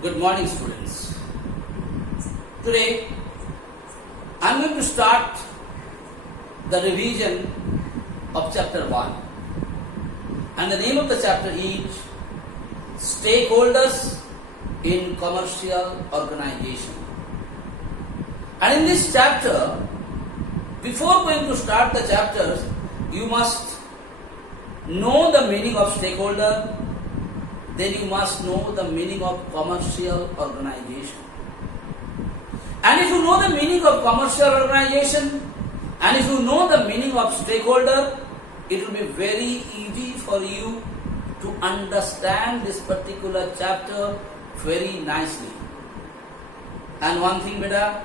Good morning, students. Today I am going to start the revision of chapter 1, and the name of the chapter is Stakeholders in Commercial Organization. And in this chapter, before going to start the chapters, you must know the meaning of stakeholder. Then you must know the meaning of commercial organization. And if you know the meaning of commercial organization, and if you know the meaning of stakeholder, it will be very easy for you to understand this particular chapter very nicely. And one thing, beta,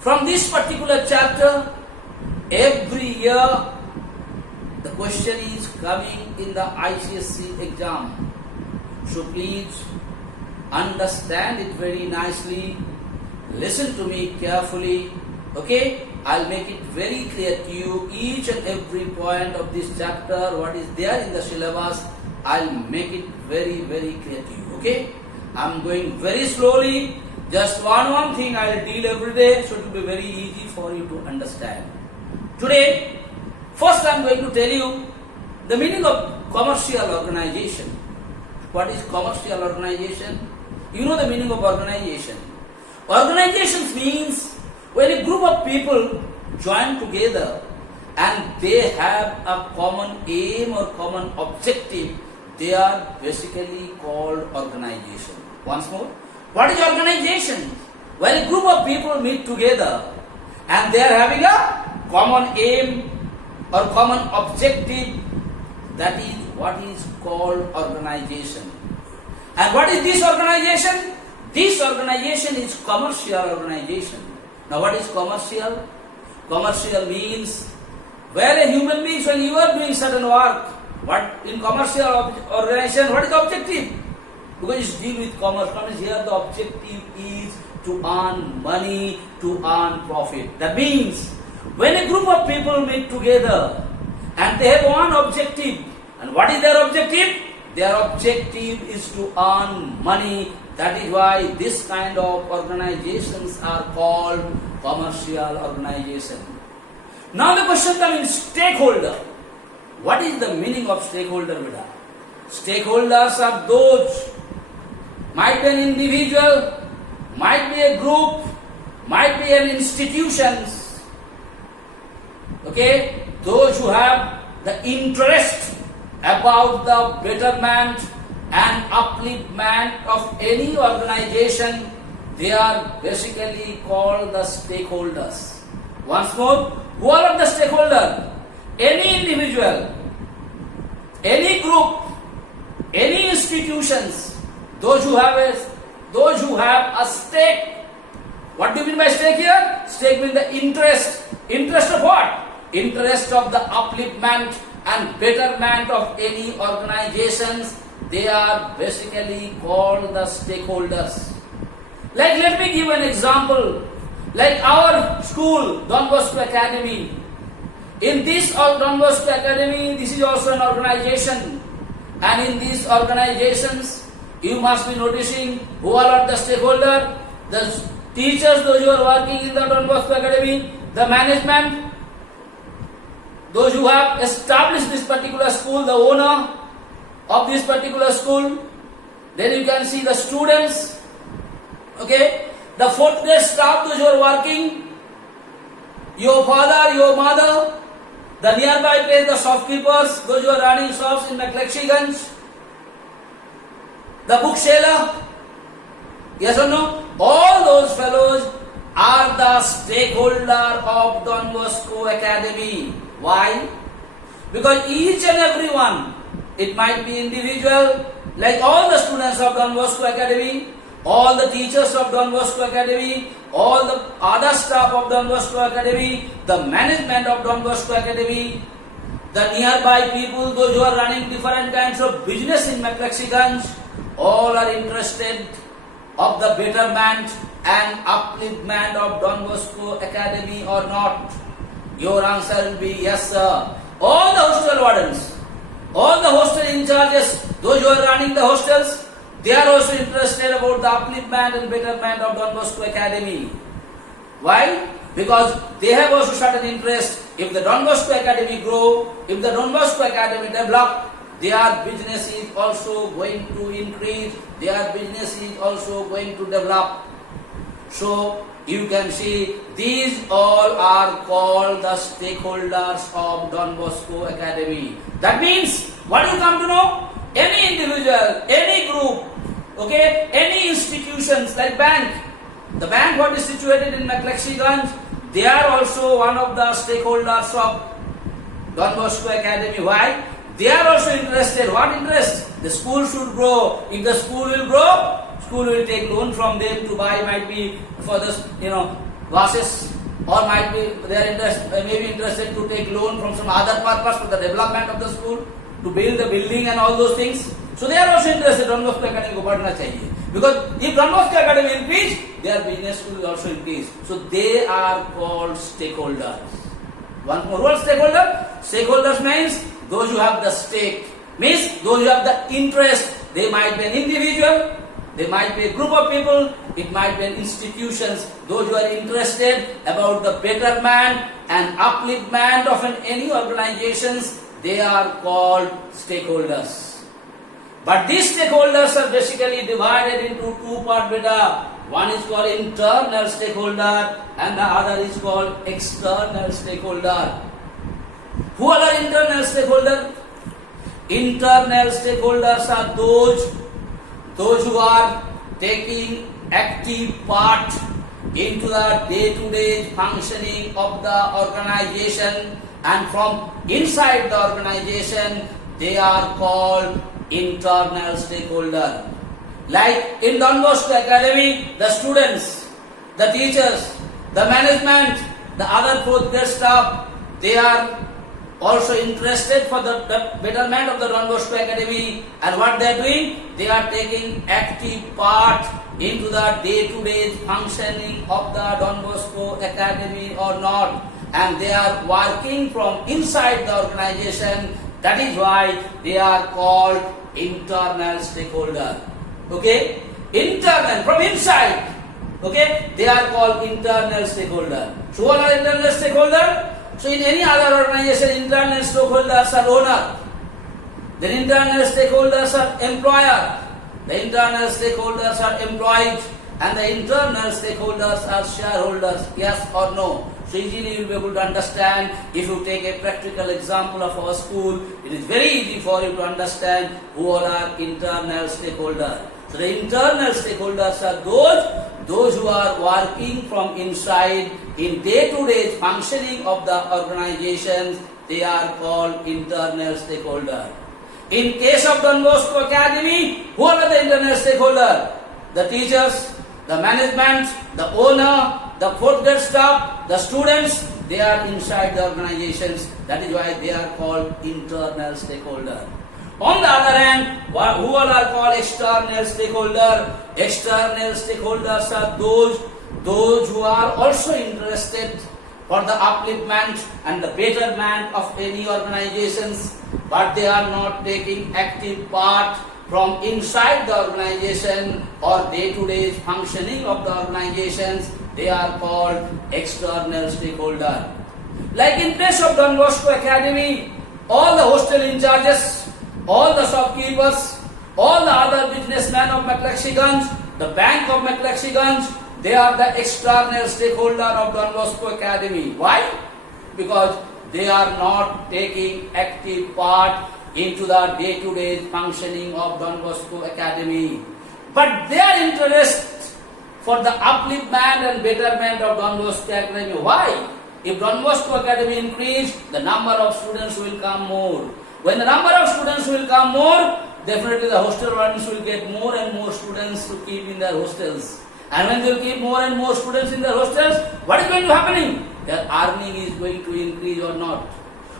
from this particular chapter, every year the question is coming in the ICSE exam. So please understand it very nicely. Listen to me carefully. Okay? I'll make it very clear to you. Each and every point of this chapter, what is there in the syllabus, I'll make it very, very clear to you. Okay? I'm going very slowly. Just one thing I'll deal every day, so it will be very easy for you to understand. Today, first I'm going to tell you the meaning of commercial organization. What is commercial organization? You know the meaning of organization. Organizations means when a group of people join together and they have a common aim or common objective, they are basically called organization. Once more, what is organization? When a group of people meet together and they are having a common aim or common objective, that is what is called organization. And what is this organization? This organization is commercial organization. Now what is commercial? Commercial means where a human being, when you are doing certain work, what in commercial organization, what is the objective? Because it's deal with commerce. Commerce here the objective is to earn money, to earn profit. That means when a group of people meet together and they have one objective, and what is their objective? Their objective is to earn money. That is why this kind of organizations are called commercial organization. Now the question comes in stakeholder. What is the meaning of stakeholder, beta? Stakeholders are those, might be an individual, might be a group, might be an institutions. Okay? Those who have the interest about the betterment and upliftment of any organization, they are basically called the stakeholders. Once more, who are the stakeholder? Any individual, any group, any institutions, those who have a stake. What do you mean by stake here? Stake means the interest. Interest of what? Interest of the upliftment and betterment of any organizations, they are basically called the stakeholders. Like, let me give an example. Like our school, Don Bosco Academy. In this Don Bosco Academy, this is also an organization. And in these organizations, you must be noticing who are the stakeholders, the teachers, those who are working in the Don Bosco Academy, the management, those who have established this particular school, the owner of this particular school. Then you can see the students, okay, the fourth grade staff, those who are working, your father, your mother, the nearby place, the shopkeepers, those who are running shops in Maklakshiganj, the bookseller, yes or no? All those fellows are the stakeholder of Don Bosco Academy. Why? Because each and every one, it might be individual, like all the students of Don Bosco Academy, all the teachers of Don Bosco Academy, all the other staff of Don Bosco Academy, the management of Don Bosco Academy, the nearby people, those who are running different kinds of business in Maklakshiganj, all are interested of the betterment and upliftment of Don Bosco Academy or not? Your answer will be yes, sir. All the hostel wardens, all the hostel in charges, those who are running the hostels, They are also interested about the upliftment and betterment of Don Bosco Academy. Why? Because they have also certain interest. If the Don Bosco Academy grow, if the Don Bosco Academy develop, their business is also going to increase, their business is also going to develop. So you can see these all are called the stakeholders of Don Bosco Academy. That means, what you come to know? Any individual, any group, okay, any institutions like bank. The bank what is situated in McLexiganj, they are also one of the stakeholders of Don Bosco Academy. Why? They are also interested. What interest? The school should grow. If the school will grow, school will take loan from them to buy, might be for the classes, or might be they are may be interested to take loan from some other purpose for the development of the school, to build the building and all those things. So they are also interested. Don Bosco Academy ko badhna chahiye. Because if Don Bosco Academy increase, their business will also increase. So they are called stakeholders. One more word, stakeholder. Stakeholders means those who have the stake. Means those who have the interest. They might be an individual, they might be a group of people, it might be an institutions. Those who are interested about the betterment and upliftment of any organizations, they are called stakeholders. But these stakeholders are basically divided into two parts, beta. One is called internal stakeholder and the other is called external stakeholder. Who are internal stakeholders? Internal stakeholders are those who are taking active part into the day-to-day functioning of the organization, and from inside the organization they are called internal stakeholder. Like in Don Bosco Academy, the students, the teachers, the management, the other fourth grade staff, they are also interested for the betterment of the Don Bosco Academy, and what they are doing, they are taking active part into the day-to-day functioning of the Don Bosco Academy or not, and they are working from inside the organization. That is why they are called internal stakeholder. Okay, internal, from inside. Okay, they are called internal stakeholder. So what are internal stakeholder? So in any other organization, internal stakeholders are owner, then internal stakeholders are employer, the internal stakeholders are employees, and the internal stakeholders are shareholders. Yes or no? So easily you will be able to understand. If you take a practical example of our school, it is very easy for you to understand who all are internal stakeholders. So the internal stakeholders are those who are working from inside in day-to-day functioning of the organizations. They are called internal stakeholders. In case of Don Bosco Academy, who are the internal stakeholders? The teachers, the management, the owner, the fourth grade staff, the students, they are inside the organizations. That is why they are called internal stakeholders. On the other hand, who all are called external stakeholders? External stakeholders are those who are also interested for the upliftment and the betterment of any organizations, but they are not taking active part from inside the organization or day-to-day functioning of the organizations. They are called external stakeholders. Like in case of Don Bosco Academy, all the hostel in charges, all the shopkeepers, all the other businessmen of McLexiganj, the bank of McLexiganj, they are the external stakeholder of Don Bosco Academy. Why? Because they are not taking active part into the day-to-day functioning of Don Bosco Academy. But their interest for the upliftment and betterment of Don Bosco Academy. Why? If Don Bosco Academy increase, the number of students will come more. When the number of students will come more, definitely the hostel owners will get more and more students to keep in their hostels. And when they will keep more and more students in their hostels, what is going to happen? Their earning is going to increase or not.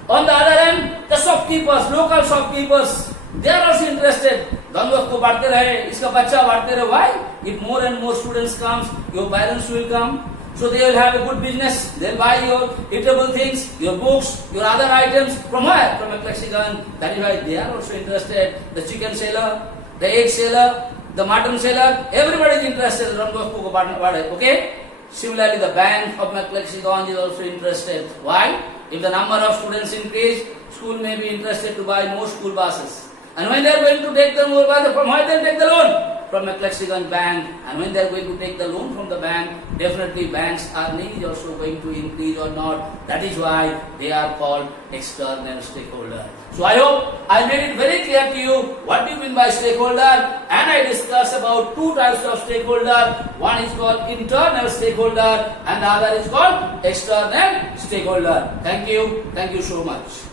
On the other hand, the shopkeepers, local shopkeepers, they are also interested. Don Bosco बढ़ते रहे, इसका बच्चा बढ़ते रहे. Why? If more and more students comes, your parents will come. So they will have a good business. They'll buy your eatable things, your books, your other items. From where? From McLexiganj. That is why they are also interested. The chicken seller, the egg seller, the mutton seller, everybody is interested. Okay? Similarly, the bank of McLexigon is also interested. Why? If the number of students increase, school may be interested to buy more school buses. And when they are going to take the more buses, from where they take the loan? From McLexigon Bank. And when they are going to take the loan from the bank, definitely bank's earning is also going to increase or not. That is why they are called external stakeholder. So I hope I made it very clear to you what do you mean by stakeholder, and I discussed about two types of stakeholder. One is called internal stakeholder and the other is called external stakeholder. Thank you so much.